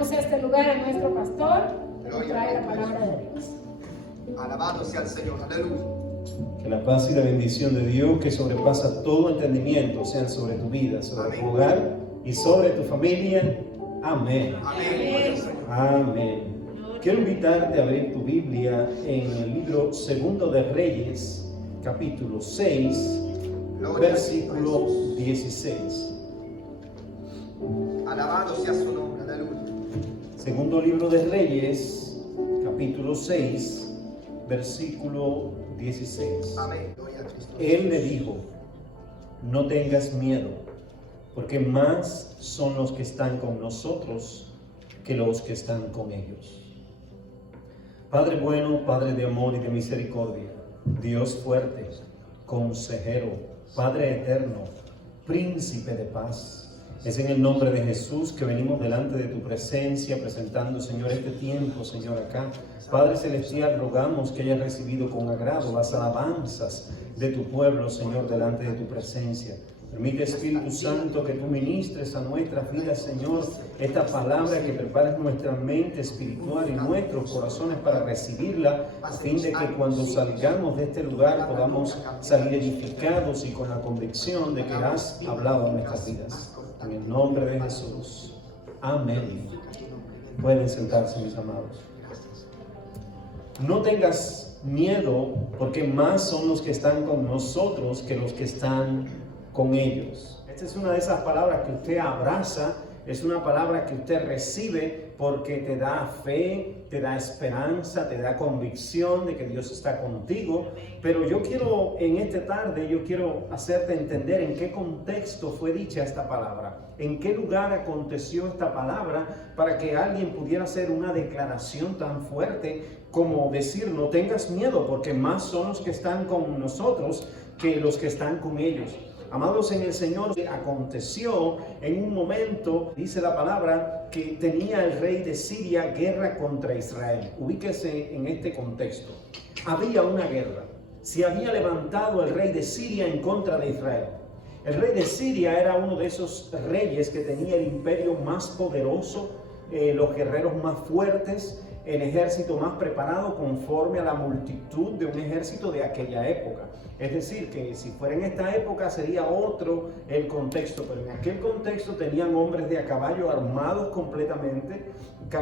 Damos este lugar a nuestro pastor, que nos trae la palabra de Dios. Alabado sea el Señor, aleluya. Que la paz y la bendición de Dios, que sobrepasa todo entendimiento, sean sobre tu vida, sobre tu hogar y sobre tu familia. Amén. Amén. Amén. Quiero invitarte a abrir tu Biblia en el libro Segundo de Reyes, capítulo 6, versículo 16. Alabado sea su nombre, aleluya. Segundo libro de Reyes, capítulo 6, versículo 16. Amén. Gloria a Cristo. Él le dijo: no tengas miedo, porque más son los que están con nosotros que los que están con ellos. Padre bueno, Padre de amor y de misericordia, Dios fuerte, consejero, Padre eterno, príncipe de paz. Es en el nombre de Jesús que venimos delante de tu presencia, presentando, Señor, este tiempo, Señor, acá. Padre celestial, rogamos que hayas recibido con agrado las alabanzas de tu pueblo, Señor, delante de tu presencia. Permite, Espíritu Santo, que tú ministres a nuestras vidas, Señor, esta palabra, que prepares nuestra mente espiritual y nuestros corazones para recibirla, a fin de que cuando salgamos de este lugar podamos salir edificados y con la convicción de que has hablado a nuestras vidas. En el nombre de Jesús. Amén. Pueden sentarse, mis amados. No tengas miedo, porque más son los que están con nosotros que los que están con ellos. Esta es una de esas palabras que usted abraza, es una palabra que usted recibe porque te da fe, te da esperanza, te da convicción de que Dios está contigo. Pero yo quiero, en esta tarde, yo quiero hacerte entender en qué contexto fue dicha esta palabra, en qué lugar aconteció esta palabra, para que alguien pudiera hacer una declaración tan fuerte como decir: no tengas miedo, porque más son los que están con nosotros que los que están con ellos. Amados en el Señor, aconteció en un momento, dice la palabra, que tenía el rey de Siria guerra contra Israel. Ubíquese en este contexto. Había una guerra. Se había levantado el rey de Siria en contra de Israel. El rey de Siria era uno de esos reyes que tenía el imperio más poderoso, los guerreros más fuertes, el ejército más preparado conforme a la multitud de un ejército de aquella época. Es decir, que si fuera en esta época sería otro el contexto, pero en aquel contexto tenían hombres de a caballo armados completamente,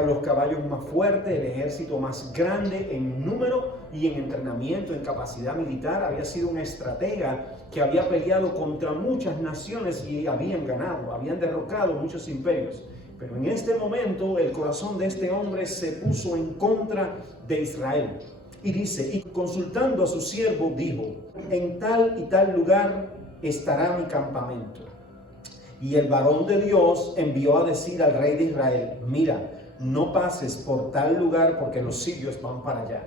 los caballos más fuertes, el ejército más grande en número y en entrenamiento, en capacidad militar. Había sido un estratega que había peleado contra muchas naciones y habían ganado, habían derrocado muchos imperios. Pero en este momento el corazón de este hombre se puso en contra de Israel. Y dice, y consultando a su siervo dijo: en tal y tal lugar estará mi campamento. Y el varón de Dios envió a decir al rey de Israel: mira, no pases por tal lugar, porque los sirios van para allá.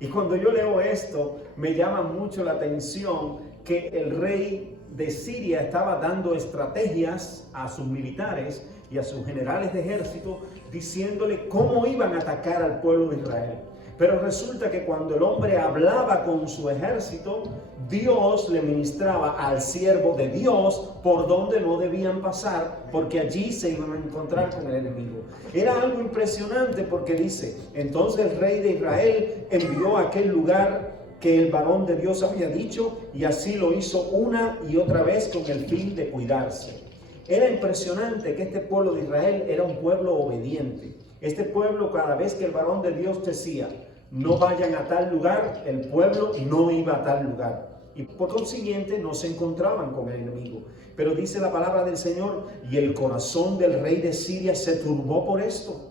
Y cuando yo leo esto, me llama mucho la atención que el rey de Siria estaba dando estrategias a sus militares y a sus generales de ejército, diciéndole cómo iban a atacar al pueblo de Israel. Pero resulta que cuando el hombre hablaba con su ejército, Dios le ministraba al siervo de Dios por donde no debían pasar, porque allí se iban a encontrar con el enemigo. Era algo impresionante, porque dice: entonces el rey de Israel envió a aquel lugar que el varón de Dios había dicho, y así lo hizo una y otra vez con el fin de cuidarse. Era impresionante que este pueblo de Israel era un pueblo obediente. Este pueblo, cada vez que el varón de Dios decía: no vayan a tal lugar, el pueblo no iba a tal lugar. Y por consiguiente no se encontraban con el enemigo. Pero dice la palabra del Señor: y el corazón del rey de Siria se turbó por esto.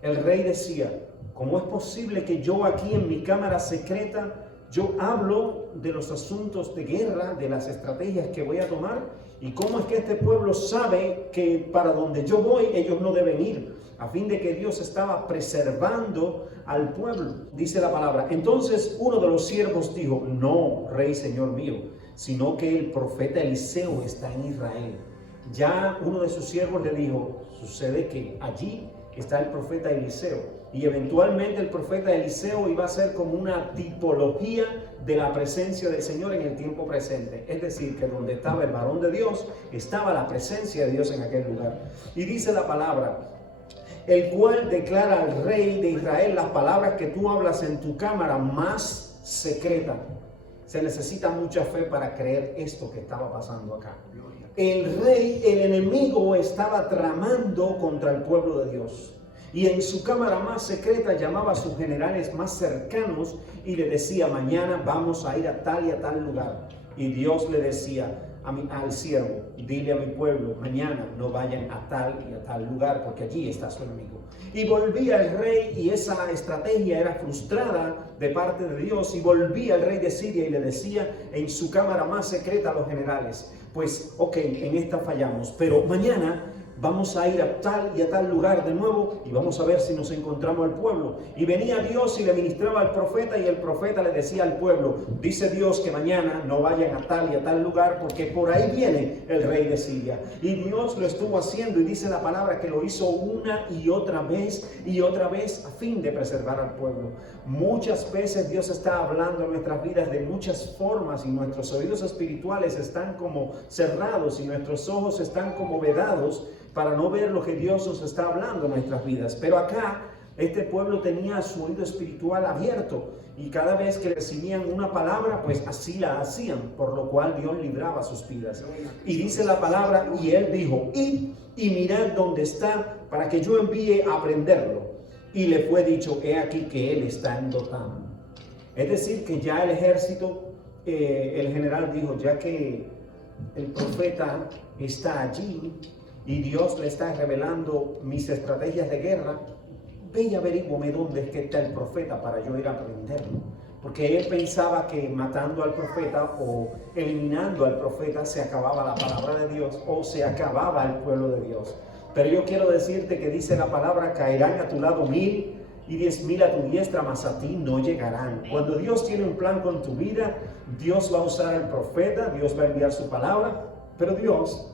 El rey decía: ¿cómo es posible que yo aquí en mi cámara secreta yo hablo de los asuntos de guerra, de las estrategias que voy a tomar? ¿Y cómo es que este pueblo sabe que para donde yo voy ellos no deben ir? A fin de que Dios estaba preservando al pueblo, dice la palabra. Entonces uno de los siervos dijo: no, rey, señor mío, sino que el profeta Eliseo está en Israel. Ya uno de sus siervos le dijo: sucede que allí está el profeta Eliseo. Y eventualmente el profeta Eliseo iba a ser como una tipología de la presencia del Señor en el tiempo presente. Es decir, que donde estaba el varón de Dios, estaba la presencia de Dios en aquel lugar. Y dice la palabra el cual declara al rey de Israel las palabras que tú hablas en tu cámara más secreta. Se necesita mucha fe para creer esto que estaba pasando acá. El rey, el enemigo, estaba tramando contra el pueblo de Dios. Y en su cámara más secreta llamaba a sus generales más cercanos y le decía: mañana vamos a ir a tal y a tal lugar. Y Dios le decía al siervo: dile a mi pueblo, mañana no vayan a tal y a tal lugar, porque allí está su enemigo. Y volvía el rey, y esa estrategia era frustrada de parte de Dios, y volvía el rey de Siria y le decía en su cámara más secreta a los generales: pues ok, en esta fallamos, pero mañana vamos a ir a tal y a tal lugar de nuevo y vamos a ver si nos encontramos al pueblo. Y venía Dios y le ministraba al profeta, y el profeta le decía al pueblo: dice Dios que mañana no vayan a tal y a tal lugar, porque por ahí viene el rey de Siria. Y Dios lo estuvo haciendo, y dice la palabra que lo hizo una y otra vez a fin de preservar al pueblo. Muchas veces Dios está hablando en nuestras vidas de muchas formas, y nuestros oídos espirituales están como cerrados y nuestros ojos están como vedados para no ver lo que Dios nos está hablando en nuestras vidas. Pero acá este pueblo tenía su oído espiritual abierto, y cada vez que recibían una palabra, pues así la hacían, por lo cual Dios libraba sus vidas. Y dice la palabra: y él dijo: id y mirad dónde está, para que yo envíe a prenderlo. Y le fue dicho: he aquí que él está en Dotán. Es decir, que ya el ejército, el general dijo: ya que el profeta está allí y Dios le está revelando mis estrategias de guerra, ve y averíguame dónde es que está el profeta para yo ir a prenderlo. Porque él pensaba que matando al profeta o eliminando al profeta se acababa la palabra de Dios, o se acababa el pueblo de Dios. Pero yo quiero decirte que dice la palabra: caerán a tu lado 1000 y 10,000 a tu diestra, mas a ti no llegarán. Cuando Dios tiene un plan con tu vida, Dios va a usar al profeta, Dios va a enviar su palabra, pero Dios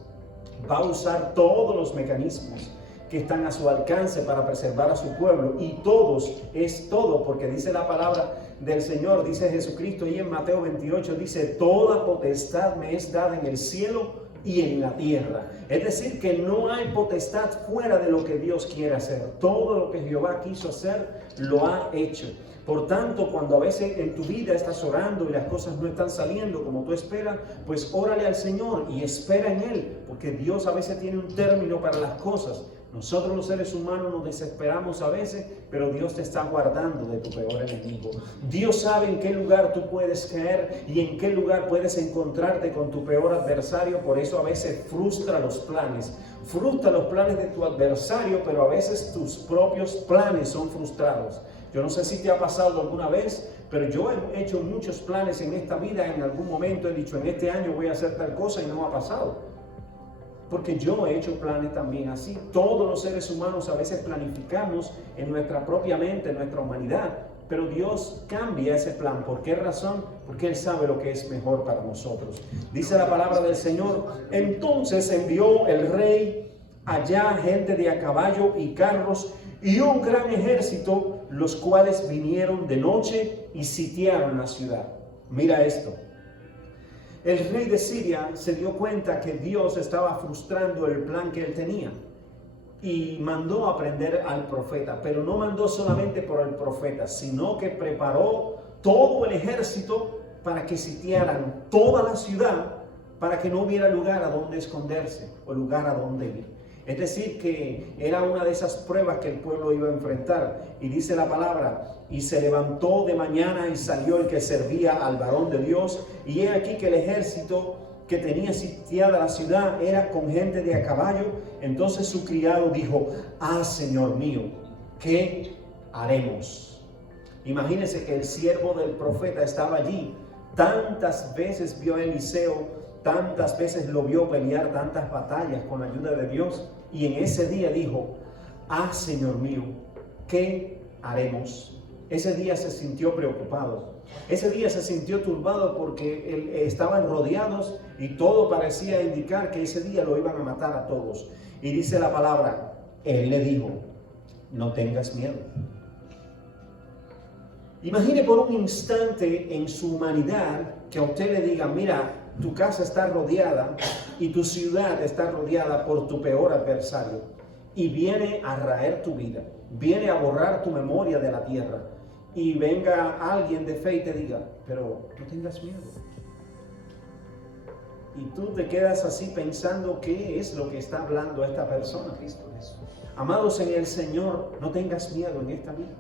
va a usar todos los mecanismos que están a su alcance para preservar a su pueblo. Y todos, es todo, porque dice la palabra del Señor, dice Jesucristo, y en Mateo 28 dice: toda potestad me es dada en el cielo y en la tierra. Es decir, que no hay potestad fuera de lo que Dios quiere hacer. Todo lo que Jehová quiso hacer, lo ha hecho. Por tanto, cuando a veces en tu vida estás orando y las cosas no están saliendo como tú esperas, pues órale al Señor y espera en Él, porque Dios a veces tiene un término para las cosas. Nosotros los seres humanos nos desesperamos a veces, pero Dios te está guardando de tu peor enemigo. Dios sabe en qué lugar tú puedes caer y en qué lugar puedes encontrarte con tu peor adversario. Por eso a veces frustra los planes de tu adversario, pero a veces tus propios planes son frustrados. Yo no sé si te ha pasado alguna vez, pero yo he hecho muchos planes en esta vida. En algún momento he dicho: en este año voy a hacer tal cosa, y no ha pasado. Porque yo he hecho planes también así. Todos los seres humanos a veces planificamos en nuestra propia mente, en nuestra humanidad, pero Dios cambia ese plan. ¿Por qué razón? Porque Él sabe lo que es mejor para nosotros. Dice la palabra del Señor: entonces envió el rey allá gente de a caballo y carros y un gran ejército, los cuales vinieron de noche y sitiaron la ciudad. Mira esto. El rey de Siria se dio cuenta que Dios estaba frustrando el plan que él tenía y mandó a prender al profeta, pero no mandó solamente por el profeta, sino que preparó todo el ejército para que sitiaran toda la ciudad, para que no hubiera lugar a donde esconderse o lugar a donde ir. Es decir, que era una de esas pruebas que el pueblo iba a enfrentar. Y dice la palabra: y se levantó de mañana y salió el que servía al varón de Dios, y he aquí que el ejército que tenía sitiada la ciudad era con gente de a caballo. Entonces su criado dijo: ah, Señor mío, ¿qué haremos? Imagínense que el siervo del profeta estaba allí. Tantas veces vio a Eliseo, tantas veces lo vio pelear tantas batallas con la ayuda de Dios, y en ese día dijo: ah, Señor mío, ¿qué haremos? Ese día se sintió preocupado, ese día se sintió turbado, porque estaban rodeados y todo parecía indicar que ese día lo iban a matar a todos. Y dice la palabra: él le dijo: no tengas miedo. Imagine por un instante en su humanidad que a usted le digan: mira, tu casa está rodeada y tu ciudad está rodeada por tu peor adversario. y viene a raer tu vida, viene a borrar tu memoria de la tierra, y venga alguien de fe y te diga, pero no tengas miedo. Y tú te quedas así pensando qué es lo que está hablando esta persona. Cristo Jesús. Amados en el Señor, no tengas miedo en esta vida.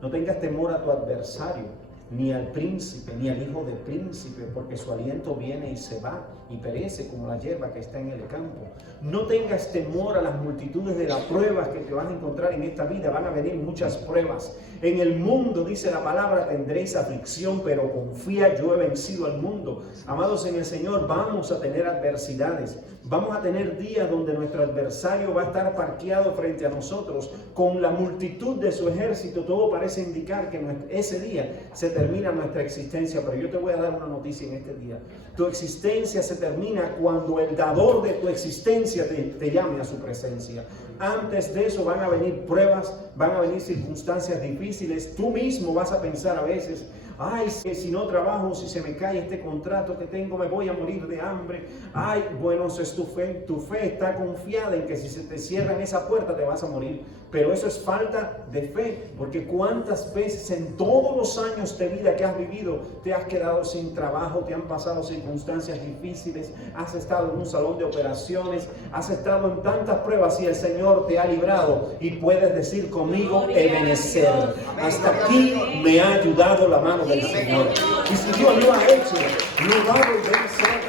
No tengas temor a tu adversario, ni al príncipe, ni al hijo del príncipe, porque su aliento viene y se va y perece como la hierba que está en el campo. No tengas temor a las multitudes de las pruebas que te vas a encontrar en esta vida. Van a venir muchas pruebas. En el mundo, dice la palabra, tendréis aflicción, pero confía, yo he vencido al mundo. Amados en el Señor, vamos a tener adversidades. Vamos a tener días donde nuestro adversario va a estar parqueado frente a nosotros con la multitud de su ejército. Todo parece indicar que ese día se termina nuestra existencia, pero yo te voy a dar una noticia en este día. Tu existencia se termina cuando el dador de tu existencia te llame a su presencia. Antes de eso van a venir pruebas, van a venir circunstancias difíciles. Tú mismo vas a pensar a veces, ay, si no trabajo, si se me cae este contrato que tengo, me voy a morir de hambre. Ay, bueno, eso es tu fe. Tu fe está confiada en que si se te cierra esa puerta te vas a morir. Pero eso es falta de fe, porque cuántas veces en todos los años de vida que has vivido te has quedado sin trabajo, te han pasado circunstancias difíciles, has estado en un salón de operaciones, has estado en tantas pruebas y el Señor te ha librado y puedes decir conmigo, Ebenezer, hasta aquí me ha ayudado la mano del Señor. Y si Dios lo ha hecho, lo va a volver a hacer.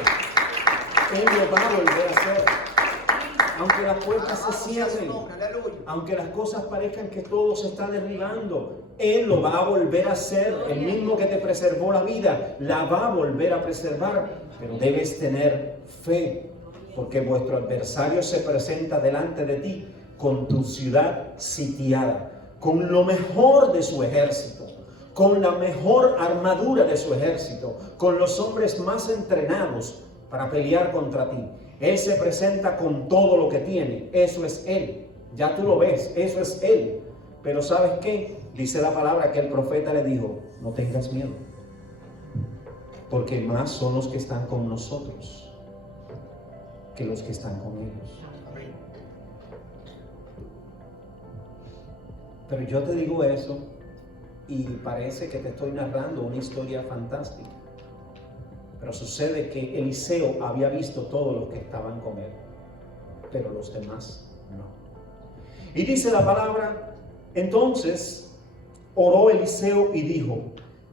Él lo va a volver a hacer. Aunque las puertas se cierren, aunque las cosas parezcan que todo se está derribando, Él lo va a volver a hacer. El mismo que te preservó la vida, la va a volver a preservar. Pero debes tener fe, porque vuestro adversario se presenta delante de ti con tu ciudad sitiada, con lo mejor de su ejército, con la mejor armadura de su ejército, con los hombres más entrenados para pelear contra ti. Él se presenta con todo lo que tiene. Eso es Él. Ya tú lo ves. Eso es Él. Pero ¿sabes qué? Dice la palabra que el profeta le dijo, no tengas miedo, porque más son los que están con nosotros que los que están con ellos. Pero yo te digo eso y parece que te estoy narrando una historia fantástica. Pero sucede que Eliseo había visto todos los que estaban con él, pero los demás no. Y dice la palabra, entonces oró Eliseo y dijo,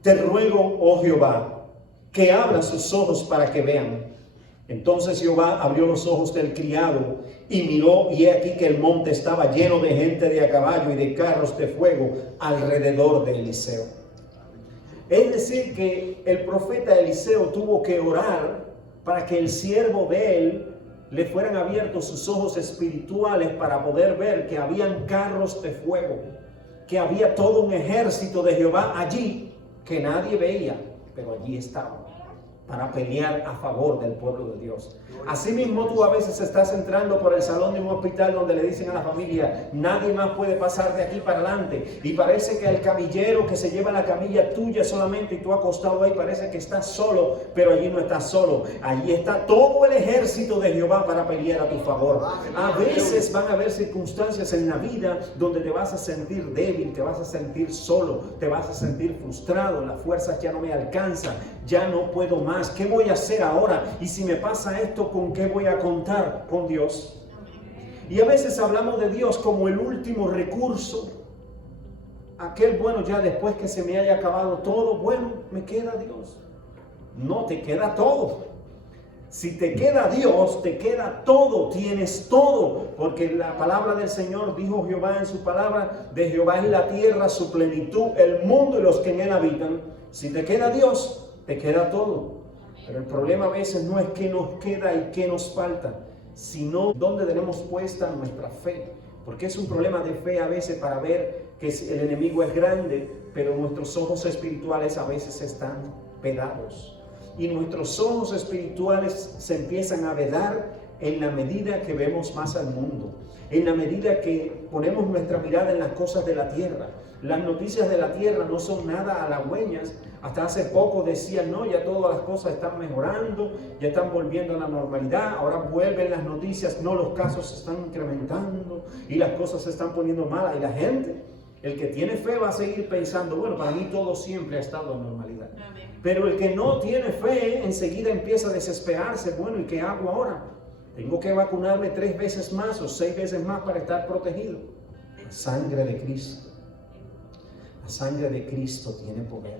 te ruego, oh Jehová, que abra sus ojos para que vean. Entonces Jehová abrió los ojos del criado y miró, y he aquí que el monte estaba lleno de gente de a caballo y de carros de fuego alrededor de Eliseo. Es decir, que el profeta Eliseo tuvo que orar para que el siervo de él le fueran abiertos sus ojos espirituales para poder ver que habían carros de fuego, que había todo un ejército de Jehová allí que nadie veía, pero allí estaban para pelear a favor del pueblo de Dios. Asimismo, tú a veces estás entrando por el salón de un hospital donde le dicen a la familia, nadie más puede pasar de aquí para adelante, y parece que el camillero que se lleva la camilla tuya solamente y tú acostado ahí parece que estás solo, pero allí no estás solo. Allí está todo el ejército de Jehová para pelear a tu favor. A veces van a haber circunstancias en la vida donde te vas a sentir débil, te vas a sentir solo, te vas a sentir frustrado, las fuerzas ya no me alcanzan, ya no puedo más. ¿Qué voy a hacer ahora? Y si me pasa esto, ¿con qué voy a contar? Con Dios. Y a veces hablamos de Dios como el último recurso. Aquel, bueno, ya después que se me haya acabado todo, bueno, me queda Dios. No te queda todo. Si te queda Dios, te queda todo, tienes todo. Porque la palabra del Señor, dijo Jehová en su palabra, de Jehová es la tierra, su plenitud, el mundo y los que en él habitan. Si te queda Dios, te queda todo. Pero el problema a veces no es qué nos queda y qué nos falta, sino dónde tenemos puesta nuestra fe. Porque es un problema de fe a veces para ver que el enemigo es grande, pero nuestros ojos espirituales a veces están vedados. Y nuestros ojos espirituales se empiezan a vedar en la medida que vemos más al mundo, en la medida que ponemos nuestra mirada en las cosas de la tierra. Las noticias de la tierra no son nada halagüeñas. Hasta hace poco decían, no, ya todas las cosas están mejorando, ya están volviendo a la normalidad. Ahora vuelven las noticias, no, los casos se están incrementando y las cosas se están poniendo malas. Y la gente, el que tiene fe va a seguir pensando, bueno, para mí todo siempre ha estado en normalidad. Amén. Pero el que no tiene fe, enseguida empieza a desesperarse. Bueno, ¿y qué hago ahora? Tengo que vacunarme 3 veces más o 6 veces más para estar protegido. La sangre de Cristo. La sangre de Cristo tiene poder.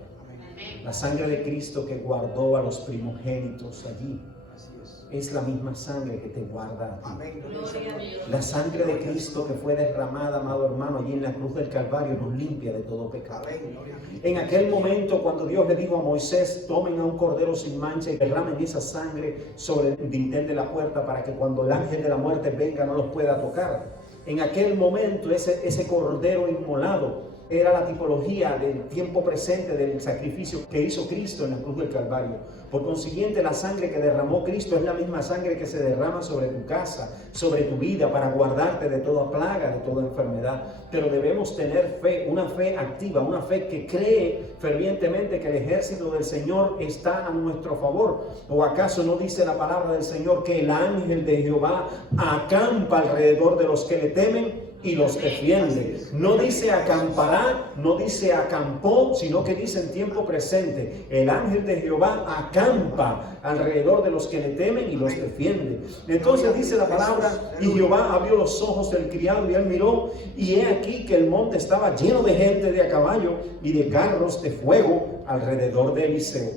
La sangre de Cristo que guardó a los primogénitos allí Así es. es la misma sangre que te guarda a ti. Amén. Gloria a Dios. La sangre de Cristo que fue derramada, amado hermano, allí en la cruz del Calvario nos limpia de todo pecado. Amén. Gloria a Cristo. En aquel momento, cuando Dios le dijo a Moisés, tomen a un cordero sin mancha y derramen esa sangre sobre el dintel de la puerta para que cuando el ángel de la muerte venga no los pueda tocar. En aquel momento ese cordero inmolado era la tipología del tiempo presente del sacrificio que hizo Cristo en la cruz del Calvario. Por consiguiente, la sangre que derramó Cristo es la misma sangre que se derrama sobre tu casa, sobre tu vida, para guardarte de toda plaga, de toda enfermedad. Pero debemos tener fe, una fe activa, una fe que cree fervientemente que el ejército del Señor está a nuestro favor. ¿O acaso no dice la palabra del Señor que el ángel de Jehová acampa alrededor de los que le temen y los defiende? No dice acampará, no dice acampó, sino que dice en tiempo presente. El ángel de Jehová acampa alrededor de los que le temen y los defiende. Entonces dice la palabra, y Jehová abrió los ojos del criado y él miró, y he aquí que el monte estaba lleno de gente de a caballo y de carros de fuego alrededor de Eliseo.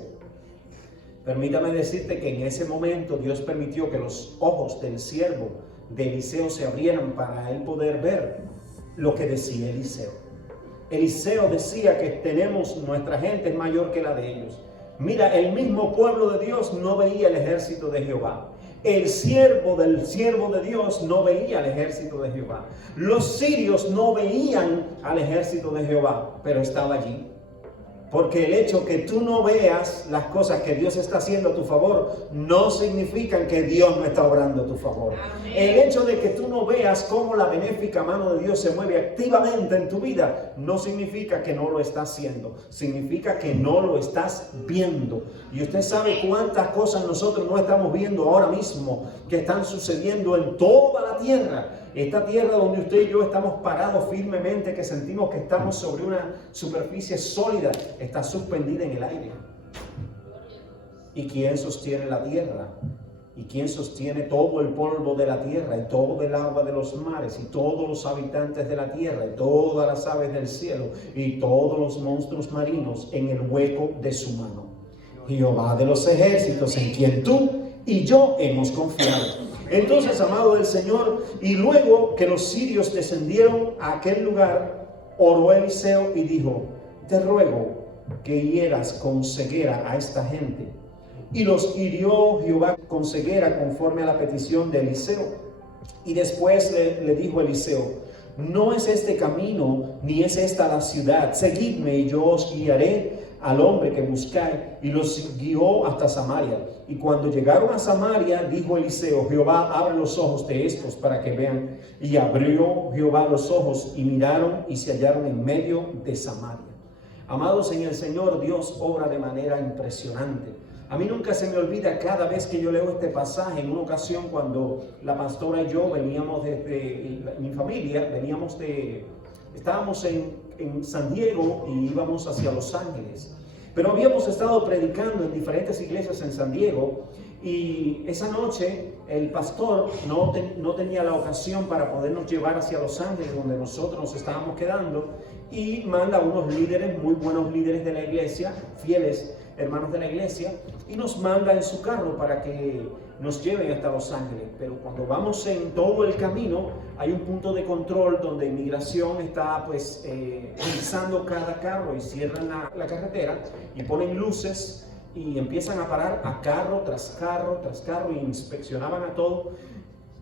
Permítame decirte que en ese momento Dios permitió que los ojos del siervo de Eliseo se abrieran para él poder ver lo que decía Eliseo. Eliseo decía que tenemos, nuestra gente es mayor que la de ellos. Mira, el mismo pueblo de Dios no veía el ejército de Jehová. El siervo del siervo de Dios no veía al ejército de Jehová. Los sirios no veían al ejército de Jehová, pero estaba allí. Porque el hecho que tú no veas las cosas que Dios está haciendo a tu favor no significa que Dios no está obrando a tu favor. Amén. El hecho de que tú no veas cómo la benéfica mano de Dios se mueve activamente en tu vida no significa que no lo está haciendo. Significa que no lo estás viendo. Y usted sabe cuántas cosas nosotros no estamos viendo ahora mismo que están sucediendo en toda la tierra. Esta tierra donde usted y yo estamos parados firmemente, que sentimos que estamos sobre una superficie sólida, está suspendida en el aire. ¿Y quién sostiene la tierra? ¿Y quién sostiene todo el polvo de la tierra y todo el agua de los mares y todos los habitantes de la tierra y todas las aves del cielo y todos los monstruos marinos en el hueco de su mano? Jehová de los ejércitos, en quien tú y yo hemos confiado. Entonces, amado del Señor, y luego que los sirios descendieron a aquel lugar, oró Eliseo y dijo: te ruego que hieras con ceguera a esta gente. Y los hirió Jehová con ceguera conforme a la petición de Eliseo. Y después le dijo Eliseo: no es este camino, ni es esta la ciudad. Seguidme y yo os guiaré al hombre que buscáis. Y los guió hasta Samaria. Y cuando llegaron a Samaria, dijo Eliseo: Jehová, abre los ojos de estos para que vean. Y abrió Jehová los ojos, y miraron, y se hallaron en medio de Samaria. Amados en el Señor, Dios obra de manera impresionante. A mí nunca se me olvida cada vez que yo leo este pasaje. En una ocasión, cuando la pastora y yo veníamos desde mi familia, estábamos en San Diego y íbamos hacia Los Ángeles. Pero habíamos estado predicando en diferentes iglesias en San Diego, y esa noche el pastor no tenía la ocasión para podernos llevar hacia Los Ángeles, donde nosotros nos estábamos quedando, y manda a unos líderes, muy buenos líderes de la iglesia, fieles hermanos de la iglesia, y nos manda en su carro para que nos lleven hasta Los Ángeles. Pero cuando vamos en todo el camino, hay un punto de control donde inmigración está revisando cada carro, y cierran la carretera y ponen luces y empiezan a parar a carro tras carro tras carro, y inspeccionaban a todo.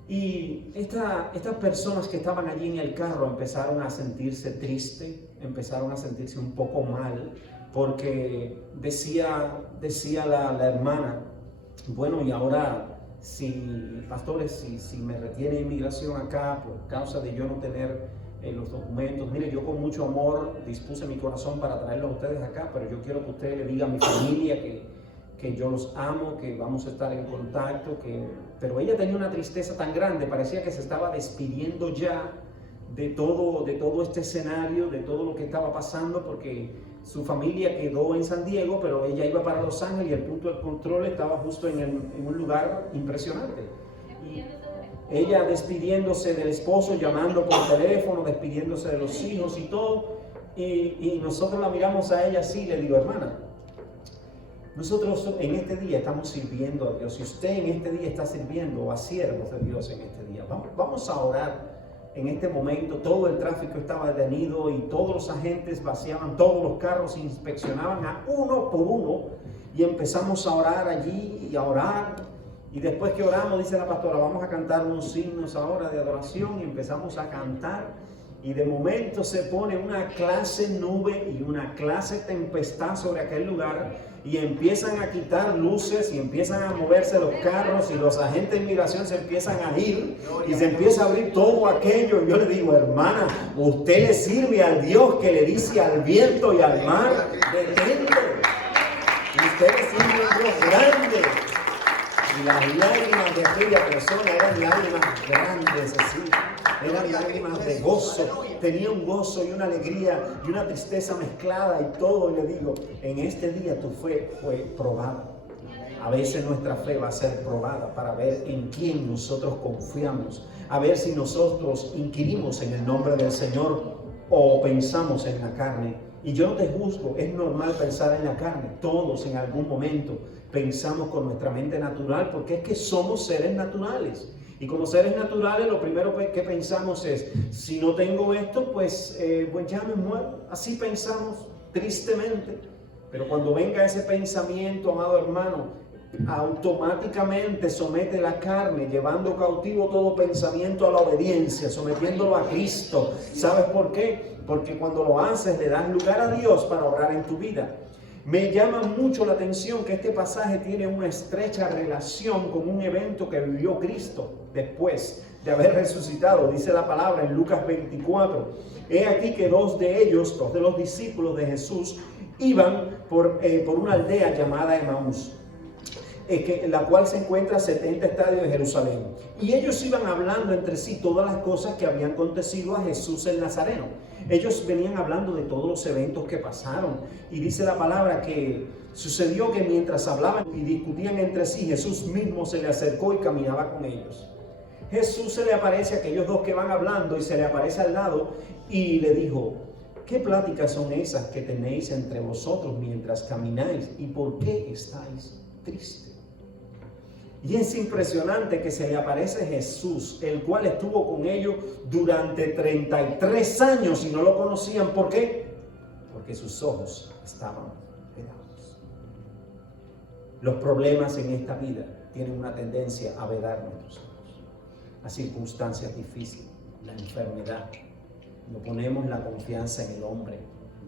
Y estas personas que estaban allí en el carro empezaron a sentirse tristes, empezaron a sentirse un poco mal, porque decía la hermana: bueno, y ahora, pastores, si me retiene inmigración acá por causa de yo no tener los documentos. Mire, yo con mucho amor dispuse mi corazón para traerlos a ustedes acá, pero yo quiero que usted le diga a mi familia que yo los amo, que vamos a estar en contacto, pero ella tenía una tristeza tan grande, parecía que se estaba despidiendo ya de todo este escenario, de todo lo que estaba pasando, porque su familia quedó en San Diego, pero ella iba para Los Ángeles y el punto de control estaba justo en un lugar impresionante. Y ella despidiéndose del esposo, llamando por teléfono, despidiéndose de los hijos y todo, y nosotros la miramos a ella así y le digo, hermana, nosotros en este día estamos sirviendo a Dios. Si usted en este día está sirviendo a siervos de Dios en este día, vamos a orar en este momento. Todo el tráfico estaba detenido y todos los agentes vaciaban todos los carros, inspeccionaban a uno por uno y empezamos a orar allí y a orar. Y después que oramos, dice la pastora, vamos a cantar unos himnos ahora de adoración, y empezamos a cantar. Y de momento se pone una clase nube y una clase tempestad sobre aquel lugar, y empiezan a quitar luces y empiezan a moverse los carros y los agentes de inmigración se empiezan a ir y se empieza a abrir todo aquello. Y yo le digo, hermana, usted le sirve al Dios que le dice al viento y al mar, detente. Y usted le sirve a un Dios grande. Y las lágrimas de aquella persona eran lágrimas grandes, así. Eran lágrimas de gozo, tenía un gozo y una alegría y una tristeza mezclada y todo. Y le digo, en este día tu fe fue probada. A veces nuestra fe va a ser probada para ver en quién nosotros confiamos, a ver si nosotros inquirimos en el nombre del Señor o pensamos en la carne. Y yo no te juzgo, es normal pensar en la carne. Todos en algún momento pensamos con nuestra mente natural, porque es que somos seres naturales. Y como seres naturales, lo primero que pensamos es, si no tengo esto, pues ya me muero. Así pensamos tristemente. Pero cuando venga ese pensamiento, amado hermano, automáticamente somete la carne, llevando cautivo todo pensamiento a la obediencia, sometiéndolo a Cristo. ¿Sabes por qué? Porque cuando lo haces, le das lugar a Dios para obrar en tu vida. Me llama mucho la atención que este pasaje tiene una estrecha relación con un evento que vivió Cristo después de haber resucitado. Dice la palabra en Lucas 24. He aquí que dos de los discípulos de Jesús, iban por una aldea llamada Emaús, la cual se encuentra a 70 estadios de Jerusalén. Y ellos iban hablando entre sí todas las cosas que habían acontecido a Jesús el Nazareno. Ellos venían hablando de todos los eventos que pasaron. Y dice la palabra que sucedió que mientras hablaban y discutían entre sí, Jesús mismo se le acercó y caminaba con ellos. Jesús se le aparece a aquellos dos que van hablando y se le aparece al lado y le dijo, ¿qué pláticas son esas que tenéis entre vosotros mientras camináis? ¿Y por qué estáis tristes? Y es impresionante que se le aparece Jesús, el cual estuvo con ellos durante 33 años y no lo conocían. ¿Por qué? Porque sus ojos estaban vedados. Los problemas en esta vida tienen una tendencia a vedar nuestros ojos. Las circunstancias difíciles, la enfermedad. No ponemos la confianza en el hombre,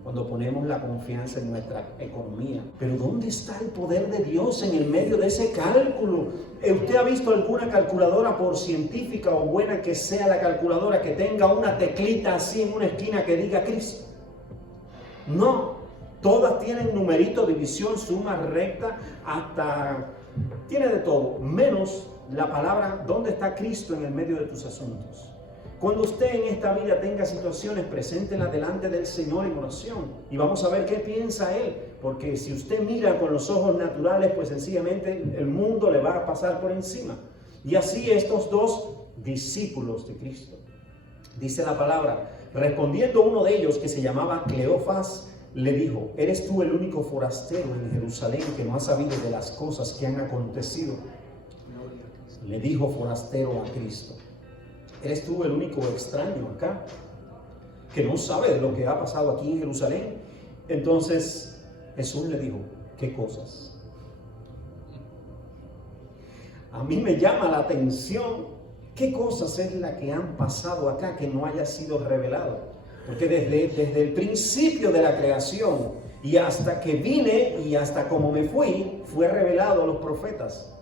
cuando ponemos la confianza en nuestra economía. Pero ¿dónde está el poder de Dios en el medio de ese cálculo? ¿Usted ha visto alguna calculadora, por científica o buena que sea la calculadora, que tenga una teclita así en una esquina que diga Cristo? No, todas tienen numerito, división, suma, recta, hasta tiene de todo, menos la palabra ¿dónde está Cristo en el medio de tus asuntos? Cuando usted en esta vida tenga situaciones, preséntelas delante del Señor en oración y vamos a ver qué piensa Él, porque si usted mira con los ojos naturales, pues sencillamente el mundo le va a pasar por encima. Y así estos dos discípulos de Cristo, dice la palabra, respondiendo uno de ellos que se llamaba Cleofas, le dijo, ¿eres tú el único forastero en Jerusalén que no ha sabido de las cosas que han acontecido? Le dijo forastero a Cristo. ¿Eres tú el único extraño acá que no sabe de lo que ha pasado aquí en Jerusalén? Entonces Jesús le dijo, ¿qué cosas? A mí me llama la atención qué cosas es la que han pasado acá que no haya sido revelado. Porque desde el principio de la creación y hasta que vine y hasta como me fui, fue revelado a los profetas.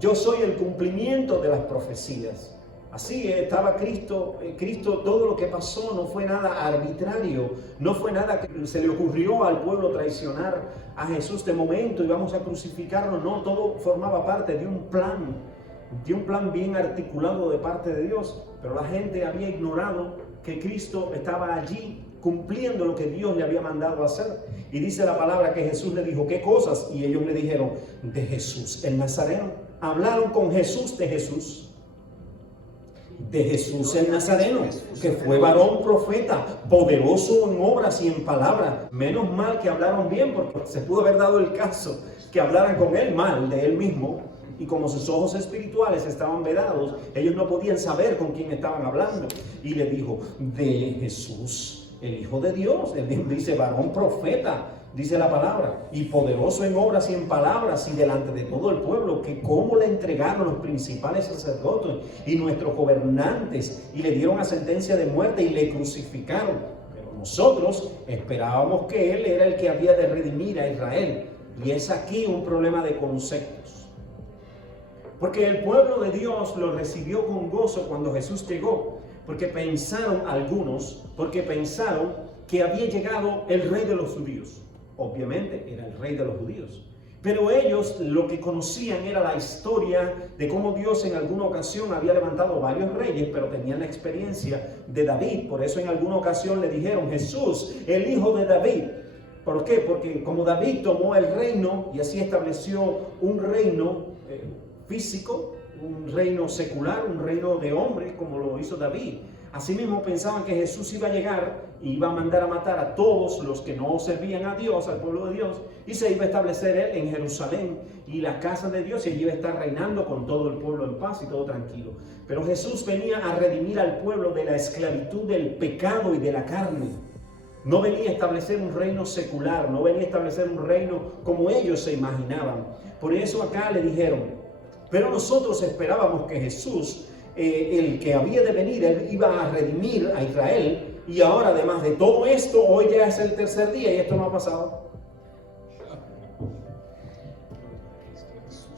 Yo soy el cumplimiento de las profecías. Así estaba Cristo. Cristo, todo lo que pasó no fue nada arbitrario, no fue nada que se le ocurrió al pueblo traicionar a Jesús de momento y vamos a crucificarlo. No, todo formaba parte de un plan bien articulado de parte de Dios. Pero la gente había ignorado que Cristo estaba allí cumpliendo lo que Dios le había mandado hacer. Y dice la palabra que Jesús le dijo, ¿qué cosas? Y ellos le dijeron, de Jesús el Nazareno. Hablaron con Jesús de Jesús el Nazareno, que fue varón profeta, poderoso en obras y en palabras. Menos mal que hablaron bien, porque se pudo haber dado el caso que hablaran con él mal de él mismo. Y como sus ojos espirituales estaban vedados, ellos no podían saber con quién estaban hablando. Y le dijo, de Jesús, el Hijo de Dios. Él dice, varón profeta, dice la palabra, y poderoso en obras y en palabras y delante de todo el pueblo, que cómo le entregaron los principales sacerdotes y nuestros gobernantes y le dieron a sentencia de muerte y le crucificaron. Pero nosotros esperábamos que él era el que había de redimir a Israel. Y es aquí un problema de conceptos. Porque el pueblo de Dios lo recibió con gozo cuando Jesús llegó. Porque pensaron que había llegado el rey de los judíos. Obviamente era el rey de los judíos. Pero ellos lo que conocían era la historia de cómo Dios en alguna ocasión había levantado varios reyes, pero tenían la experiencia de David. Por eso en alguna ocasión le dijeron, Jesús, el hijo de David. ¿Por qué? Porque como David tomó el reino y así estableció un reino físico, un reino secular, un reino de hombres, como lo hizo David. Asimismo pensaban que Jesús iba a llegar y iba a mandar a matar a todos los que no servían a Dios, al pueblo de Dios, y se iba a establecer él en Jerusalén y la casa de Dios, y allí iba a estar reinando con todo el pueblo en paz y todo tranquilo. Pero Jesús venía a redimir al pueblo de la esclavitud del pecado y de la carne. No venía a establecer un reino secular, no venía a establecer un reino como ellos se imaginaban. Por eso acá le dijeron, pero nosotros esperábamos que Jesús, el que había de venir, él iba a redimir a Israel, y ahora además de todo esto, hoy ya es el tercer día y esto no ha pasado.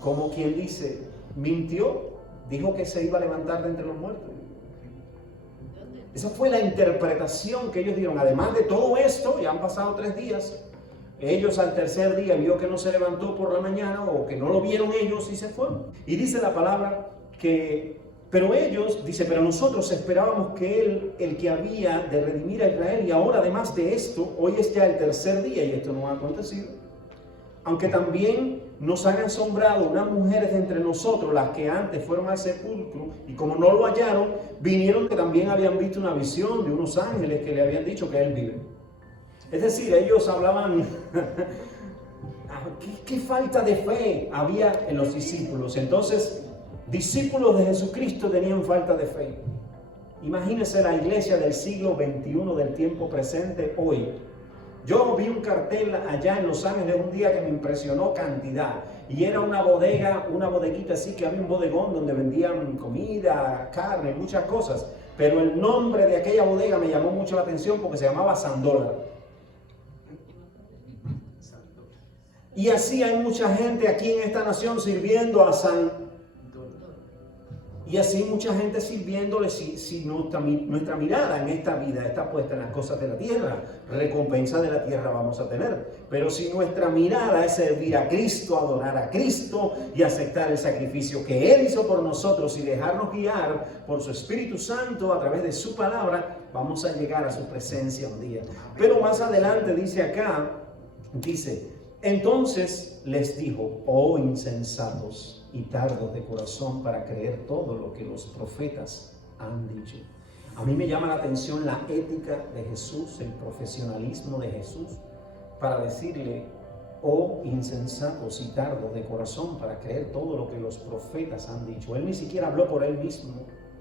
Como quien dice, mintió, dijo que se iba a levantar de entre los muertos. Esa fue la interpretación que ellos dieron. Además de todo esto, ya han pasado 3 días, ellos al tercer día vio que no se levantó por la mañana o que no lo vieron ellos y se fueron. Y dice la palabra que, pero ellos, dice, pero nosotros esperábamos que él, el que había de redimir a Israel, y ahora además de esto, hoy es ya el tercer día y esto no ha acontecido. Aunque también nos han asombrado unas mujeres de entre nosotros, las que antes fueron al sepulcro, y como no lo hallaron, vinieron que también habían visto una visión de unos ángeles que le habían dicho que él vive. Es decir, ellos hablaban, ¿qué falta de fe había en los discípulos? Entonces, discípulos de Jesucristo tenían falta de fe. Imagínense la iglesia del siglo XXI, del tiempo presente, hoy. Yo vi un cartel allá en Los Ángeles un día que me impresionó cantidad. Y era una bodega, una bodeguita así, que había un bodegón donde vendían comida, carne, muchas cosas. Pero el nombre de aquella bodega me llamó mucho la atención porque se llamaba Sandólar. Y así hay mucha gente aquí en esta nación sirviendo a y así mucha gente sirviéndole si nuestra mirada en esta vida está puesta en las cosas de la tierra, recompensa de la tierra vamos a tener. Pero si nuestra mirada es servir a Cristo, adorar a Cristo y aceptar el sacrificio que Él hizo por nosotros y dejarnos guiar por su Espíritu Santo a través de su palabra, vamos a llegar a su presencia un día. Pero más adelante dice acá, entonces les dijo, oh insensatos y tardos de corazón para creer todo lo que los profetas han dicho. A mí me llama la atención la ética de Jesús, el profesionalismo de Jesús, para decirle, oh insensatos y tardos de corazón para creer todo lo que los profetas han dicho. Él ni siquiera habló por él mismo.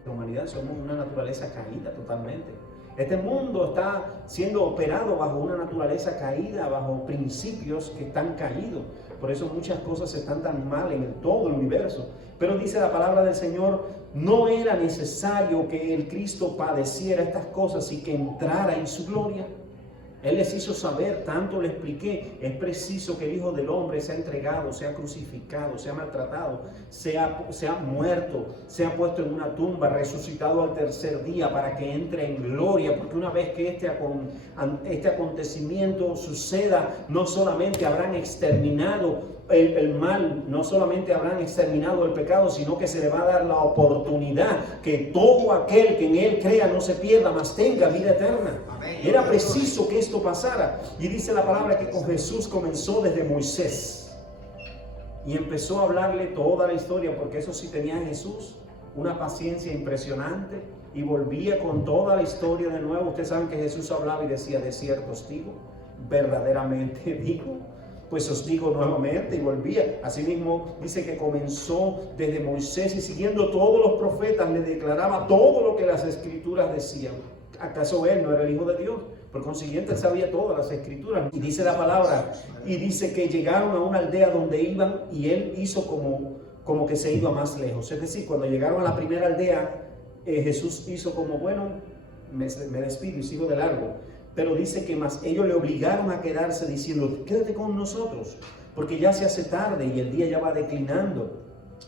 La humanidad somos una naturaleza caída totalmente. Este mundo está siendo operado bajo una naturaleza caída, bajo principios que están caídos. Por eso muchas cosas están tan mal en todo el universo. Pero dice la palabra del Señor, no era necesario que el Cristo padeciera estas cosas y que entrara en su gloria. Él les hizo saber, tanto le expliqué, es preciso que el Hijo del Hombre sea entregado, sea crucificado, sea maltratado, sea muerto, sea puesto en una tumba, resucitado al tercer día para que entre en gloria, porque una vez que este acontecimiento suceda, no solamente habrán exterminado el mal, no solamente habrán exterminado el pecado, sino que se le va a dar la oportunidad que todo aquel que en Él crea no se pierda, mas tenga vida eterna. Era preciso que esto pasara. Y dice la palabra que con Jesús comenzó desde Moisés y empezó a hablarle toda la historia, porque eso sí tenía Jesús, una paciencia impresionante, y volvía con toda la historia de nuevo. Ustedes saben que Jesús hablaba y decía: de cierto os digo, verdaderamente digo, pues os digo nuevamente, y volvía. Asimismo dice que comenzó desde Moisés y siguiendo todos los profetas le declaraba todo lo que las escrituras decían. ¿Acaso él no era el Hijo de Dios? Por consiguiente, él sabía todas las escrituras. Y dice la palabra, y dice que llegaron a una aldea donde iban, y él hizo como que se iba más lejos. Es decir, cuando llegaron a la primera aldea, Jesús hizo como: bueno, me despido y sigo de largo. Pero dice que más ellos le obligaron a quedarse, diciendo: quédate con nosotros, porque ya se hace tarde y el día ya va declinando.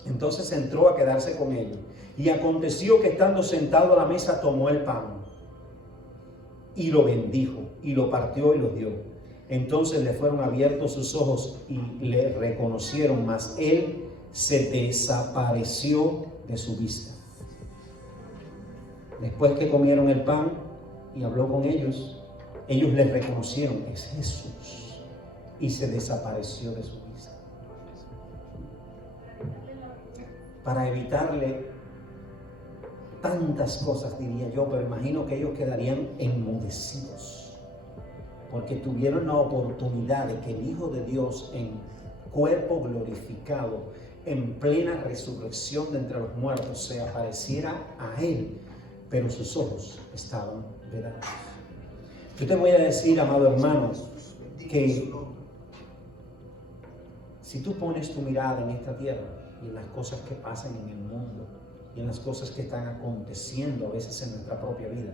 Entonces entró a quedarse con ellos. Y aconteció que estando sentado a la mesa, tomó el pan y lo bendijo, y lo partió y lo dio. Entonces le fueron abiertos sus ojos y le reconocieron, mas él se desapareció de su vista. Después que comieron el pan y habló con ellos, ellos le reconocieron: es Jesús, y se desapareció de su vista. Para evitarle tantas cosas, diría yo, pero imagino que ellos quedarían enmudecidos, porque tuvieron la oportunidad de que el Hijo de Dios, en cuerpo glorificado, en plena resurrección de entre los muertos, se apareciera a él, pero sus ojos estaban vedados. Yo te voy a decir, amado hermano, que si tú pones tu mirada en esta tierra y en las cosas que pasan en el mundo y en las cosas que están aconteciendo a veces en nuestra propia vida,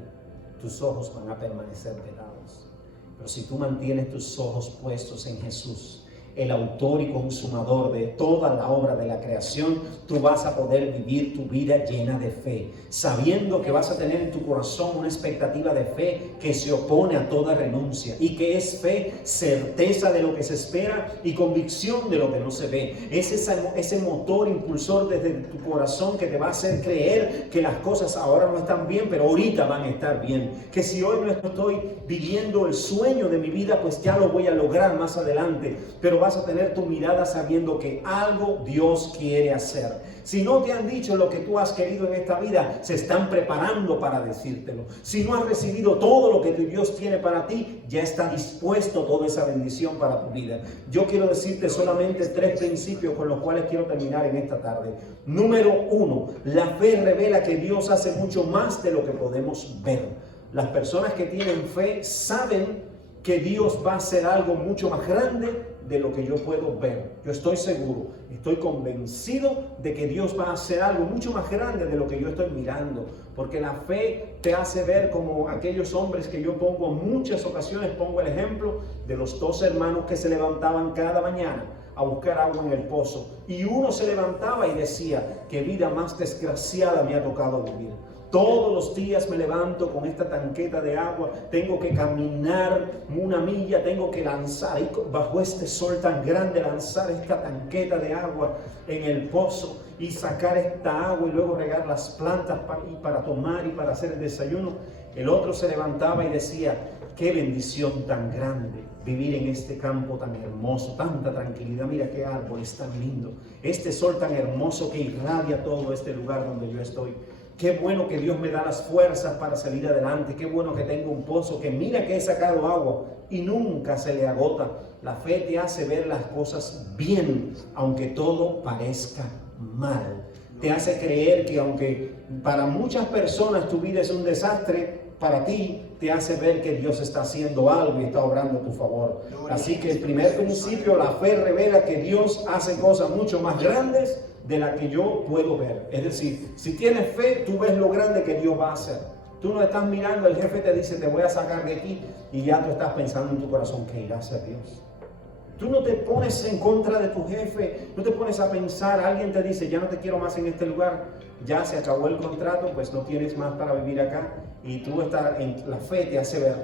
tus ojos van a permanecer vedados. Pero si tú mantienes tus ojos puestos en Jesús, el autor y consumador de toda la obra de la creación, tú vas a poder vivir tu vida llena de fe, sabiendo que vas a tener en tu corazón una expectativa de fe que se opone a toda renuncia, y que es fe, certeza de lo que se espera y convicción de lo que no se ve. Es ese motor impulsor desde tu corazón que te va a hacer creer que las cosas ahora no están bien, pero ahorita van a estar bien. Que si hoy no estoy viviendo el sueño de mi vida, pues ya lo voy a lograr más adelante. Pero vas a tener tu mirada sabiendo que algo Dios quiere hacer. Si no te han dicho lo que tú has querido en esta vida, se están preparando para decírtelo. Si no has recibido todo lo que Dios tiene para ti, ya está dispuesto toda esa bendición para tu vida. Yo quiero decirte solamente 3 principios con los cuales quiero terminar en esta tarde. Número 1, la fe revela que Dios hace mucho más de lo que podemos ver. Las personas que tienen fe saben que Dios va a hacer algo mucho más grande de lo que yo puedo ver. Yo estoy seguro, estoy convencido de que Dios va a hacer algo mucho más grande de lo que yo estoy mirando, porque la fe te hace ver como aquellos hombres que yo pongo en muchas ocasiones, pongo el ejemplo de los 2 hermanos que se levantaban cada mañana a buscar agua en el pozo, y uno se levantaba y decía: qué vida más desgraciada me ha tocado vivir. Todos los días me levanto con esta tanqueta de agua, tengo que caminar 1 milla, tengo que lanzar bajo este sol tan grande, lanzar esta tanqueta de agua en el pozo y sacar esta agua y luego regar las plantas para tomar y para hacer el desayuno. El otro se levantaba y decía: qué bendición tan grande vivir en este campo tan hermoso, tanta tranquilidad, mira qué árboles tan lindo, este sol tan hermoso que irradia todo este lugar donde yo estoy. Qué bueno que Dios me da las fuerzas para salir adelante. Qué bueno que tengo un pozo, que mira que he sacado agua y nunca se le agota. La fe te hace ver las cosas bien, aunque todo parezca mal. Te hace creer que aunque para muchas personas tu vida es un desastre, para ti te hace ver que Dios está haciendo algo y está obrando a tu favor. Así que el primer principio, la fe revela que Dios hace cosas mucho más grandes de la que yo puedo ver. Es decir, si tienes fe, tú ves lo grande que Dios va a hacer. Tú no estás mirando, el jefe te dice, te voy a sacar de aquí, y ya tú estás pensando en tu corazón, ¿qué irá a hacer Dios? Tú no te pones en contra de tu jefe, no te pones a pensar, alguien te dice, ya no te quiero más en este lugar, ya se acabó el contrato, pues no tienes más para vivir acá, y tú estás en la fe te hace ver,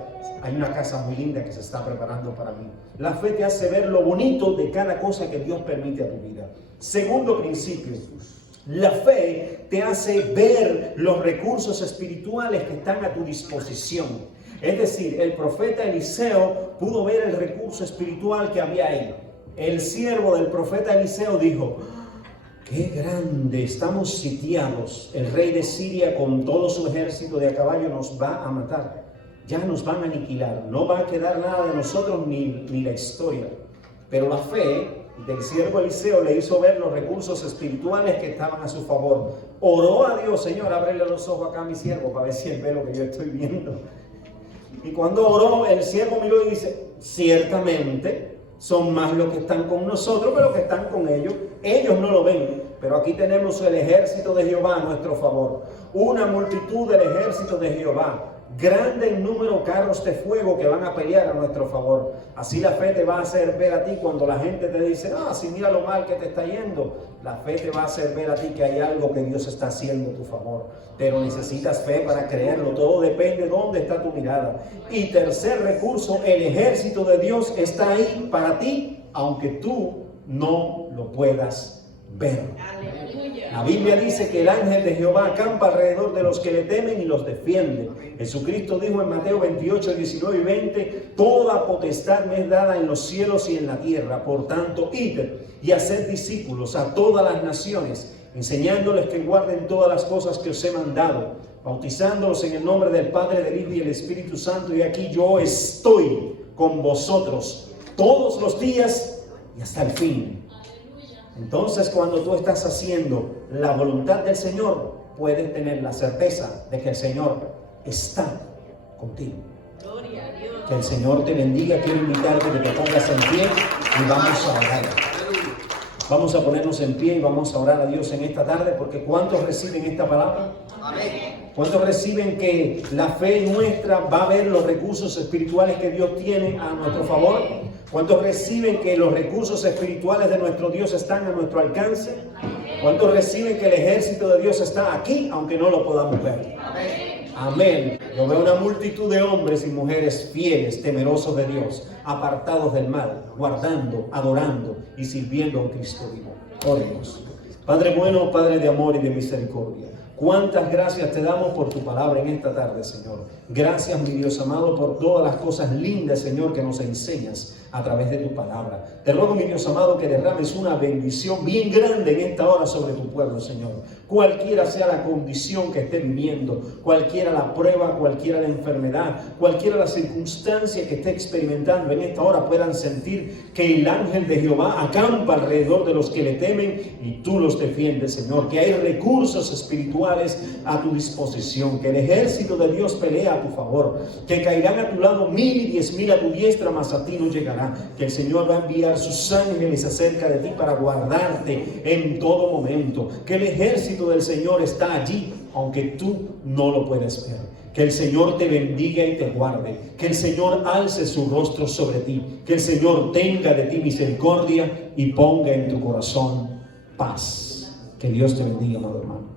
hay una casa muy linda que se está preparando para mí. La fe te hace ver lo bonito de cada cosa que Dios permite a tu vida. Segundo principio, la fe te hace ver los recursos espirituales que están a tu disposición. Es decir, el profeta Eliseo pudo ver el recurso espiritual que había ahí. El siervo del profeta Eliseo dijo, ¡qué grande! Estamos sitiados. El rey de Siria con todo su ejército de a caballo nos va a matar. Ya nos van a aniquilar. No va a quedar nada de nosotros ni la historia. Pero la fe del siervo Eliseo le hizo ver los recursos espirituales que estaban a su favor. Oró a Dios, Señor, ábrele los ojos acá a mi siervo para ver si él ve lo que yo estoy viendo. Y cuando oró, el siervo miró y dice, ciertamente son más los que están con nosotros que los que están con ellos. Ellos no lo ven, pero aquí tenemos el ejército de Jehová a nuestro favor. Una multitud del ejército de Jehová. Grande en número carros de fuego que van a pelear a nuestro favor. Así la fe te va a hacer ver a ti cuando la gente te dice, si mira lo mal que te está yendo. La fe te va a hacer ver a ti que hay algo que Dios está haciendo a tu favor. Pero necesitas fe para creerlo. Todo depende de dónde está tu mirada. Y tercer recurso, el ejército de Dios está ahí para ti, aunque tú no lo puedas ver. La Biblia dice que el ángel de Jehová acampa alrededor de los que le temen y los defiende. Jesucristo dijo en Mateo 28, 19 y 20, toda potestad me es dada en los cielos y en la tierra. Por tanto, id y haced discípulos a todas las naciones, enseñándoles que guarden todas las cosas que os he mandado, bautizándolos en el nombre del Padre, del Hijo y del Espíritu Santo. Y aquí yo estoy con vosotros todos los días y hasta el fin. Entonces, cuando tú estás haciendo la voluntad del Señor, puedes tener la certeza de que el Señor está contigo. Gloria a Dios. Que el Señor te bendiga. Quiero invitarte a que te pongas en pie y vamos a orar. Vamos a ponernos en pie y vamos a orar a Dios en esta tarde, porque ¿cuántos reciben esta palabra? Amén. ¿Cuántos reciben que la fe nuestra va a ver los recursos espirituales que Dios tiene a nuestro favor? ¿Cuántos reciben que los recursos espirituales de nuestro Dios están a nuestro alcance? ¿Cuántos reciben que el ejército de Dios está aquí, aunque no lo podamos ver? Amén. Yo veo una multitud de hombres y mujeres fieles, temerosos de Dios, apartados del mal, guardando, adorando y sirviendo a un Cristo vivo. Oremos. Padre bueno, Padre de amor y de misericordia, cuántas gracias te damos por tu palabra en esta tarde, Señor. Gracias, mi Dios amado, por todas las cosas lindas, Señor, que nos enseñas a través de tu palabra. Te ruego, mi Dios amado, que derrames una bendición bien grande en esta hora sobre tu pueblo, Señor. Cualquiera sea la condición que esté viviendo, cualquiera la prueba, cualquiera la enfermedad, cualquiera la circunstancia que esté experimentando en esta hora, puedan sentir que el ángel de Jehová acampa alrededor de los que le temen y tú los defiendes, Señor. Que hay recursos espirituales a tu disposición, que el ejército de Dios pelea a tu favor, que caerán a tu lado 1000 y 10,000 a tu diestra, mas a ti no llegará. Que el Señor va a enviar sus ángeles acerca de ti para guardarte en todo momento. Que el ejército del Señor está allí, aunque tú no lo puedes ver. Que el Señor te bendiga y te guarde. Que el Señor alce su rostro sobre ti. Que el Señor tenga de ti misericordia y ponga en tu corazón paz. Que Dios te bendiga, amado hermano.